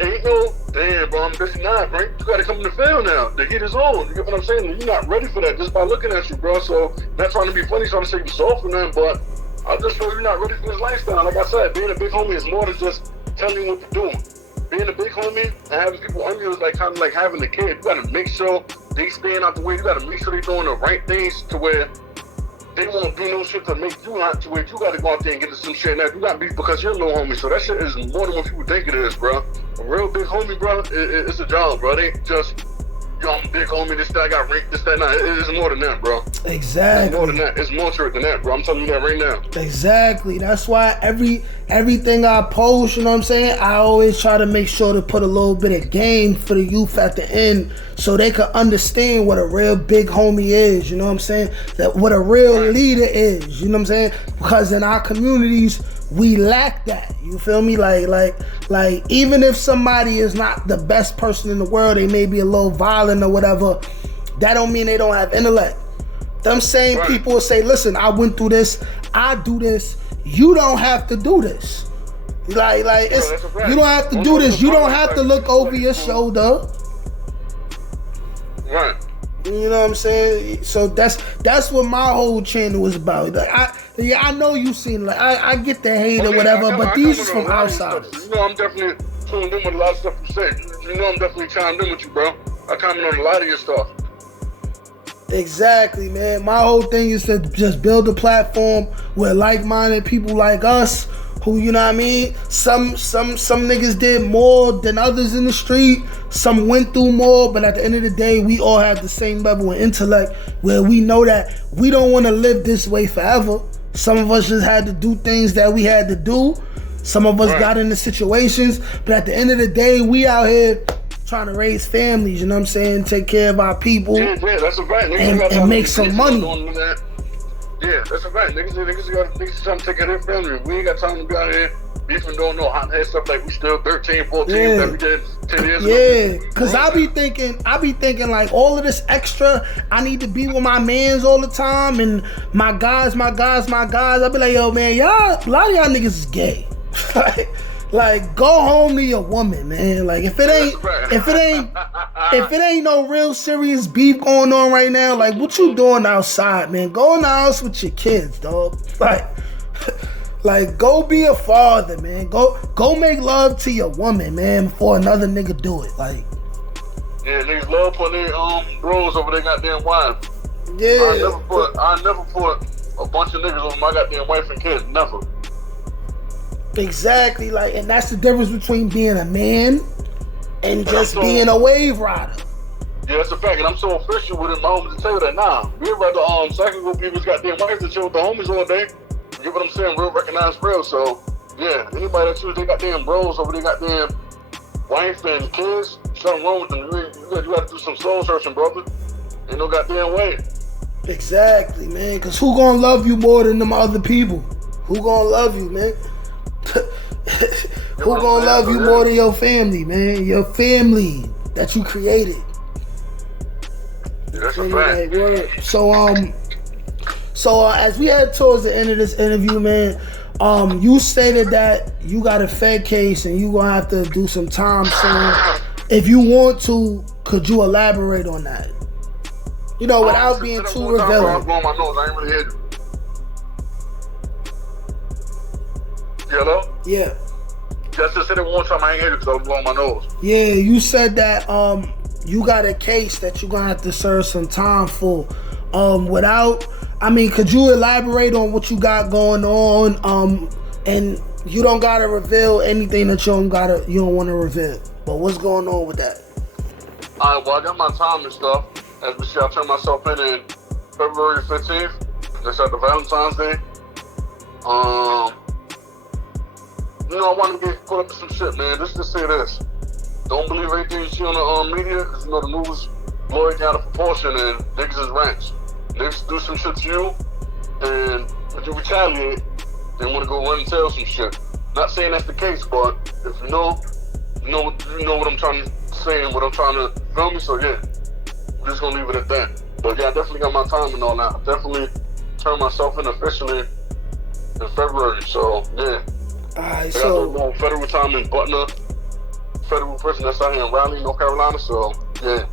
ain't no, damn, bro, I'm 59, bro. You gotta come in the field now. The heat is on. You get what I'm saying? You're not ready for that just by looking at you, bro. So, not trying to be funny, trying to say you soft or nothing, but I just feel you're not ready for this lifestyle. Like I said, being a big homie is more than just telling you what to do. Being a big homie and having people under you is like kind of like having a kid. You gotta make sure they staying out the way. You gotta make sure they doing the right things to where they won't do no shit to make you not to where you gotta go out there and get to some shit. Now, you gotta be because you're a little homie. So that shit is more than what people think it is, bro. A real big homie, bro, it's a job, bro. It ain't just, yo, I'm a big homie, this, that, I got ranked, this, that, nah. It is more than that, bro. Exactly. It's more than that. It's more to it than that, bro. I'm telling you that right now. Exactly. That's why everything I post, you know what I'm saying, I always try to make sure to put a little bit of game for the youth at the end so they can understand what a real big homie is, you know what I'm saying? That what a real leader is, you know what I'm saying? Because in our communities, we lack that. You feel me? Like even if somebody is not the best person in the world, they may be a little violent or whatever, that don't mean they don't have intellect. Them same people will say, listen, I went through this, I do this, you don't have to do this. Like it's you don't have to do this. You don't have to look over your shoulder. Right. You know what I'm saying? So that's what my whole channel was about. Like I know you seen, like I get the hate or whatever, but these is from outsiders. You know, I'm definitely tuned in with a lot of stuff you say. You know, I'm definitely chimed in with you, bro. I comment on a lot of your stuff. Exactly, man. My whole thing is to just build a platform where like-minded people like us, who, you know what I mean, some niggas did more than others in the street, some went through more, but at the end of the day, we all have the same level of intellect where we know that we don't want to live this way forever. Some of us just had to do things that we had to do. Some of us got into situations, but at the end of the day, we out here trying to raise families, you know what I'm saying? Take care of our people. Yeah, that's a fact. And make some money. Yeah, that's a fact. Niggas trying to take care of their family. We ain't got time to be out here beefing, doing no hot head stuff like we still 13, 14 that we did 10 years ago. Yeah, because I be thinking like all of this extra, I need to be with my mans all the time and my guys. I be like, yo, man, y'all, a lot of y'all niggas is gay. Like, go home to your woman, man. Like, if it ain't no real serious beef going on right now, like, what you doing outside, man? Go in the house with your kids, dog. Like, go be a father, man. Go make love to your woman, man, before another nigga do it. Like, yeah, niggas love putting their bros over their goddamn wife. Yeah. I never put a bunch of niggas over my goddamn wife and kids. Never. Exactly, like, and that's the difference between being a man and just being a wave rider. Yeah, that's a fact, and I'm so official with it, my homies to tell you that now. We'd rather cycle with people's goddamn wives than chill with the homies all day. You get what I'm saying? Real recognize real. So yeah, anybody that choose they goddamn bros over they goddamn wife and kids, something wrong with them. You gotta do some soul searching, brother. Ain't no goddamn way. Exactly, man. Cause who gonna love you more than them other people? Who gonna love you, man? Who gonna love you more than your family, man? Your family that you created. Yeah, that's a fact. So as we head towards the end of this interview, man, you stated that you got a Fed case and you gonna have to do some time soon. If you want to, could you elaborate on that? You know, without being too revealing. Hello? Yeah. Just to say it one time, I ain't hear it because I was blowing my nose. Yeah, you said that you got a case that you're gonna have to serve some time for. Could you elaborate on what you got going on? And you don't gotta reveal anything that you don't want to reveal. But what's going on with that? Alright, well, I got my time and stuff. As we see, I turned myself in February 15th. That's at the Valentine's Day. I want to get put up some shit, man. Just to say this. Don't believe anything you see on the media, because the news blow it out of proportion and niggas is rants. Niggas do some shit to you, and if you retaliate, they want to go run and tell some shit. Not saying that's the case, but if you know what I'm trying to say and what I'm trying to feel me, so yeah. I'm just gonna leave it at that. But yeah, I definitely got my time and all that. I definitely turned myself in officially in February, so yeah. Alright, so I got federal time in Butner, federal prison that's out here in Raleigh, North Carolina, so yeah.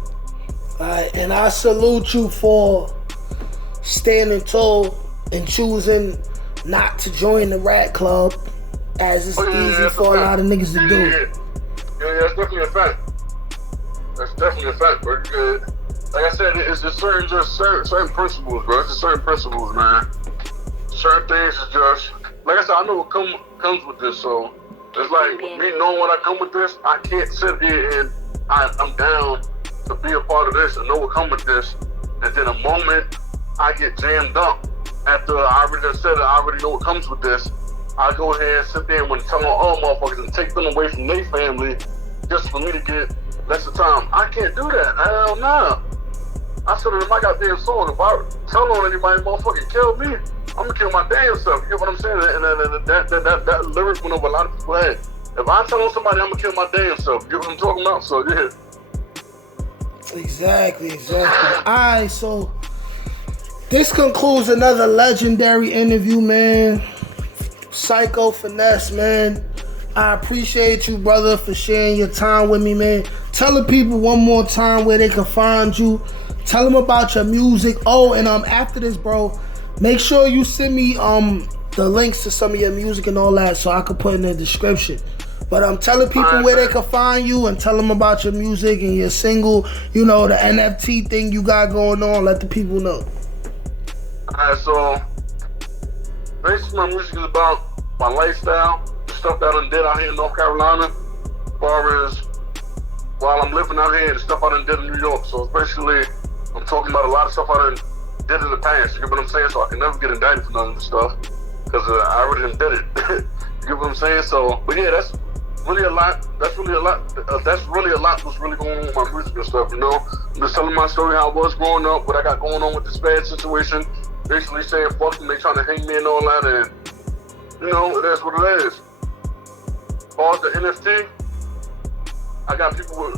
Alright, and I salute you for standing tall and choosing not to join the rat club, as it's easy for a lot of niggas to do. Yeah, that's definitely a fact. That's definitely a fact, bro. Like I said, it's just certain principles, bro. It's just certain principles, man. Certain things is just, like I said, I know what comes with this, so it's like, me knowing what I come with this, I can't sit here and I'm down to be a part of this and know what comes with this, and then a moment I get jammed up after I already said it, I already know what comes with this, I go ahead and sit there and tell my own motherfuckers and take them away from their family just for me to get less of time. I can't do that. Hell nah. I said it in my goddamn soul. If I tell on anybody motherfucking kill me, I'm gonna kill my damn self. You get what I'm saying? And that lyric went over a lot of people's head. If I tell on somebody, I'm gonna kill my damn self. You get what I'm talking about? So yeah. Exactly. Alright, so this concludes another legendary interview, man. Psycho Finesse, man. I appreciate you, brother, for sharing your time with me, man. Tell the people one more time where they can find you. Tell them about your music. Oh, and after this, bro, make sure you send me the links to some of your music and all that, so I can put in the description. But I'm telling people where they can find you, and tell them about your music and your single, the NFT thing you got going on. Let the people know. Alright, so basically my music is about my lifestyle, the stuff that I done did out here in North Carolina, as far as while I'm living out here, and the stuff I done did in New York. So it's basically, I'm talking about a lot of stuff I done did in the past. You get what I'm saying? So I can never get indicted for none of this stuff, because I already done did it. You get what I'm saying? So, but yeah, that's really a lot. That's really a lot what's really going on with my music and stuff, I'm just telling my story, how I was growing up, what I got going on with this bad situation. Basically saying fuck them, they trying to hang me and all that, and it is what it is. As far as the NFT, I got people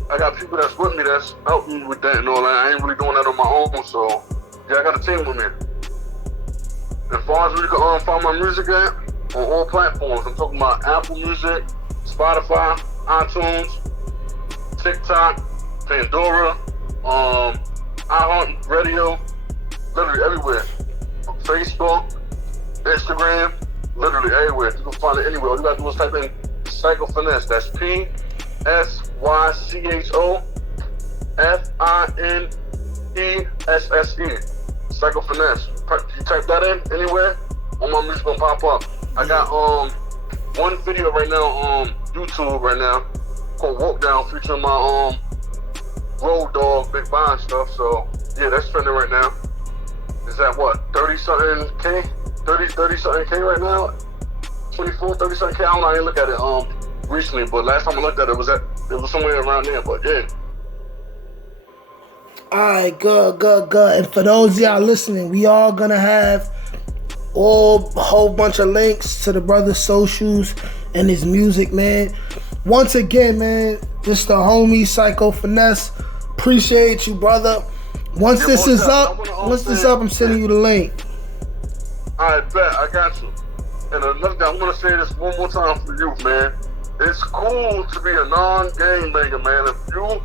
that's with me that's helping me with that and all that. I ain't really doing that on my own, so yeah, I got a team with me. As far as where you can find my music at, on all platforms. I'm talking about Apple Music, Spotify, iTunes, TikTok, Pandora, iHeartRadio, literally everywhere. Facebook, Instagram, literally everywhere. You can find it anywhere. All you gotta do is type in Psycho Finesse. That's PSYCHOFINESSE. Psycho Finesse. You type that in anywhere, all my music gonna pop up. I got one video right now on YouTube right now called Walk Down, featuring my Road Dog Big Bond stuff. So yeah, that's trending right now. Is that what, 30 something K? 30 something K right now? 24, 30 something K? I don't know, I didn't look at it recently, but last time I looked at it, it was somewhere around there, but yeah. Alright, good. And for those of y'all listening, we all gonna have a whole bunch of links to the brother's socials and his music, man. Once again, man, this the homie Psycho Finesse. Appreciate you, brother. Once this is up, I'm sending you the link. Alright, bet, I got you. And another thing, I'm gonna say this one more time for you, man. It's cool to be a non-gangbanger, man. If you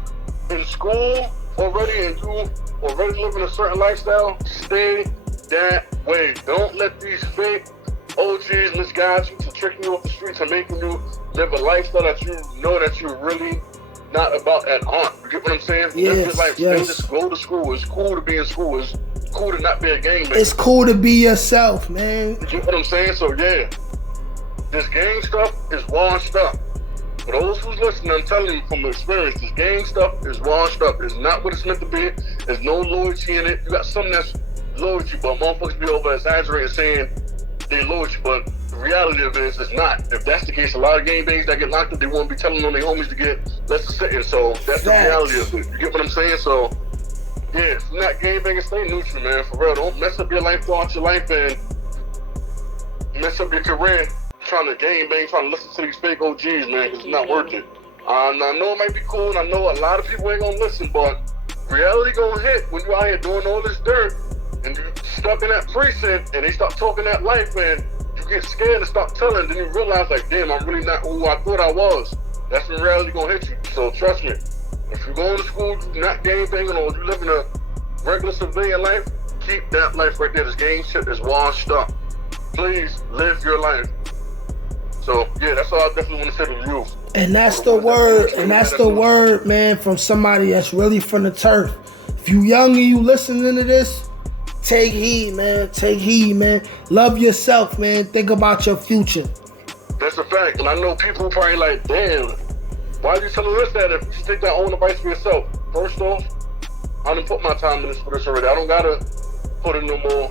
in school already and you already living a certain lifestyle, stay that way. Don't let these fake OGs misguide you to tricking you off the streets and making you live a lifestyle that you know that you're really not about at heart. You get what I'm saying? Live your life. Just go to school. It's cool to be in school. It's cool to not be a gang member. It's cool to be yourself, man. You get what I'm saying? So yeah, this gang stuff is washed up. For those who's listening, I'm telling you from experience, this gang stuff is washed up. It's not what it's meant to be. There's no loyalty in it. You got something that's loyalty, but motherfuckers be over exaggerating saying they loyalty, but the reality of it is it's not. If that's the case, a lot of gang bangs that get locked up, they won't be telling on their homies to get less of sitting. So that's the reality of it. You get what I'm saying? So yeah, if you're not gang banging, stay neutral, man. For real, don't mess up your life throughout your life and mess up your career trying to gang bang, trying to listen to these fake OGs, man, because it's not worth it. I know it might be cool, and I know a lot of people ain't gonna listen, but reality gonna hit when you out here doing all this dirt and you stuck in that precinct and they start talking that life and you get scared and stop telling, then you realize like, damn, I'm really not who I thought I was. That's when reality gonna hit you. So trust me, if you're going to school, you're not gang banging, or you living a regular civilian life, keep that life right there. This gang shit is washed up. Please live your life. So yeah, that's all I definitely want to say to you. And that's the word, man, from somebody that's really from the turf. If you young and you listening to this, take heed, man. Take heed, man. Love yourself, man. Think about your future. That's a fact. And I know people probably like, damn, why are you telling us that if you should take that own advice for yourself? First off, I done put my time in this for this already. I don't gotta put in no more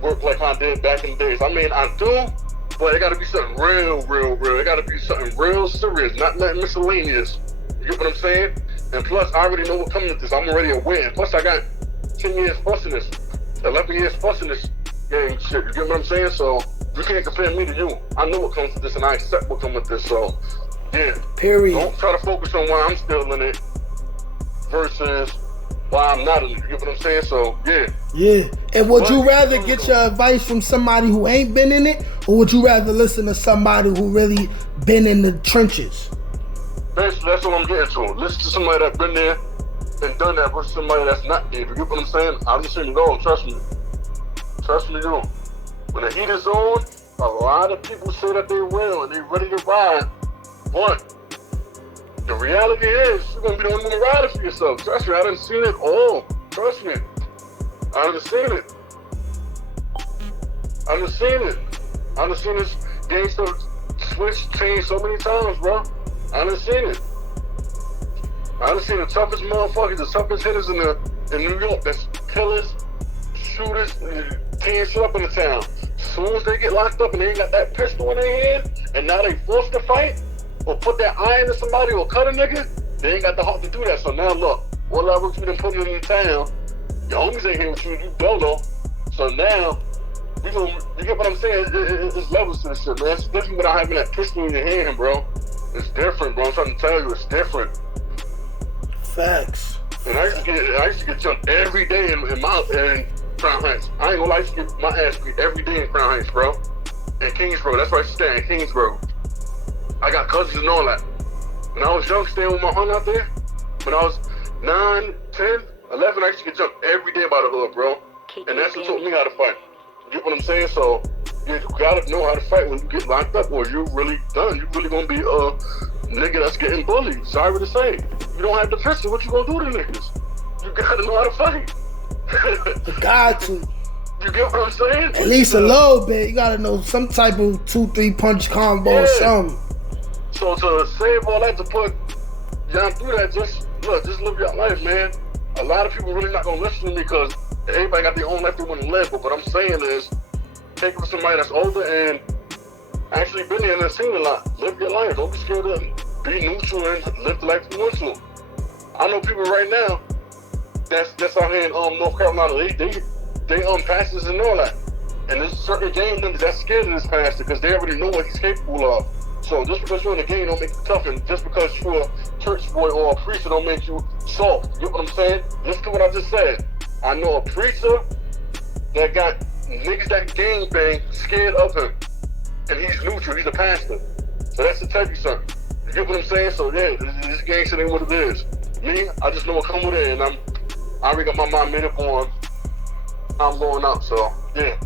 work like I did back in the days. I mean, I do, but it gotta be something real. It gotta be something real serious, not nothing miscellaneous. You get what I'm saying? And plus, I already know what comes with this. I'm already aware. And plus, I got 10 years plus in this, 11 years plus in this gang shit. You get what I'm saying? So you can't compare me to you. I know what comes with this, and I accept what comes with this. So yeah. Period. Don't try to focus on why I'm still in it versus why I'm not in it. You get what I'm saying? So yeah. Yeah. And would you rather get your advice from somebody who ain't been in it, or would you rather listen to somebody who really been in the trenches? That's what I'm getting to. Listen to somebody that's been there and done that versus somebody that's not there. You get what I'm saying? I'm just saying, go. Trust me. Trust me, do. When the heat is on, a lot of people say that they will and they ready to ride. But the reality is, you're gonna be the only one to ride it for yourself. Trust me, I done seen it all. Trust me. I done seen it. I done seen this gangster switch change so many times, bro. I done seen it. I done seen the toughest motherfuckers, the toughest hitters in New York. That's killers, shooters, tearing shit up in the town. As soon as they get locked up and they ain't got that pistol in their hand, and now they forced to fight, or put that iron in somebody, or cut a nigga, they ain't got the heart to do that. So now look, what levels you done put in the town, your homies ain't here with you, you dolo. So now, you get what I'm saying? It's levels to this shit, man. It's different without having that pistol in your hand, bro. It's different, bro. I'm trying to tell you, it's different. Facts. And I used to get jumped every day in Crown Heights. I ain't gonna lie, I used to get my ass beat every day in Crown Heights, bro. In Kingsborough, that's where I used to stay, in Kingsborough. I got cousins and all that. When I was young, staying with my aunt out there, when I was 9, 10, 11, I used to get jumped every day by the hood, bro. And that's what taught me how to fight. You get what I'm saying? So, you gotta know how to fight when you get locked up, or you're really done. You're really gonna be a nigga that's getting bullied. Sorry to say. You don't have the pistol, what you gonna do to niggas? You gotta know how to fight. You got to. You get what I'm saying? At least a little bit. You gotta know some type of 2-3 punch combo or something. So to save all that, to put y'all through that, just live your life, man. A lot of people really not gonna listen to me because everybody got their own life they want to live. But what I'm saying is, take it with somebody that's older and actually been there and seen a lot. Live your life. Don't be scared to be neutral and live the life you want to. I know people right now that's out here in North Carolina. They pastors and all that. And there's certain gang members that's scared of this pastor because they already know what he's capable of. So just because you're in the game don't make you tough, and just because you're a church boy or a preacher don't make you soft. You get what I'm saying? Listen to what I just said. I know a preacher that got niggas that gang bang scared of him, and he's neutral. He's a pastor. So that's to tell you something. You get what I'm saying? So yeah, this gang shit ain't what it is. Me, I just know what come with it, and I already got my mind made up on how I'm going out. So yeah.